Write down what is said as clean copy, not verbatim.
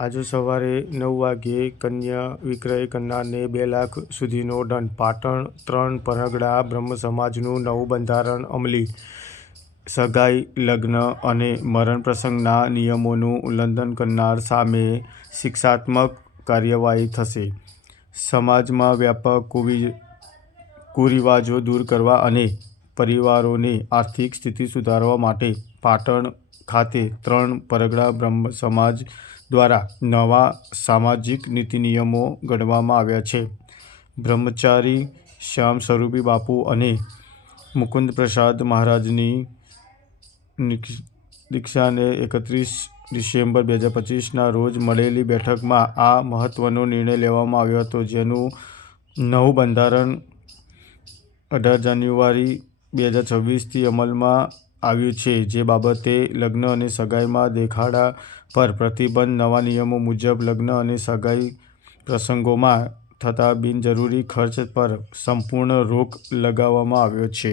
આજે સવારે 9 વાગ્યે કન્યા વિક્રય કરનારને 2 લાખ સુધીનો દંડ. પાટણ 3 પરગડા બ્રહ્મ સમાજનું નવું બંધારણ અમલી. સગાઈ, લગ્ન અને મરણ પ્રસંગના નિયમોનું ઉલ્લંઘન કરનાર સામે શિક્ષાત્મક કાર્યવાહી થશે. સમાજમાં વ્યાપક કુરિવાજો દૂર કરવા અને પરિવારોની આર્થિક સ્થિતિ સુધારવા માટે પાટણ ખાતે 3 પરગડા બ્રહ્મ સમાજ દ્વારા નવા સામાજિક નીતિ નિયમો ઘડવામાં આવ્યા છે. બ્રહ્મચારી શ્યામ સ્વરૂપી બાપુ અને મુકુંદ પ્રસાદ મહારાજની દીક્ષાને 31 ડિસેમ્બર 2025ના રોજ મળેલી બેઠકમાં આ મહત્વનો નિર્ણય લેવામાં આવ્યો હતો, જેનું નવું બંધારણ 18 જાન્યુઆરી 2026થી અમલમાં આવ્યું છે. જે બાબતે લગ્ન અને સગાઈમાં દેખાડા પર પ્રતિબંધ. નવા નિયમો મુજબ લગ્ન અને સગાઈ પ્રસંગોમાં થતા બિનજરૂરી ખર્ચ પર સંપૂર્ણ રોક લગાવવામાં આવ્યો છે.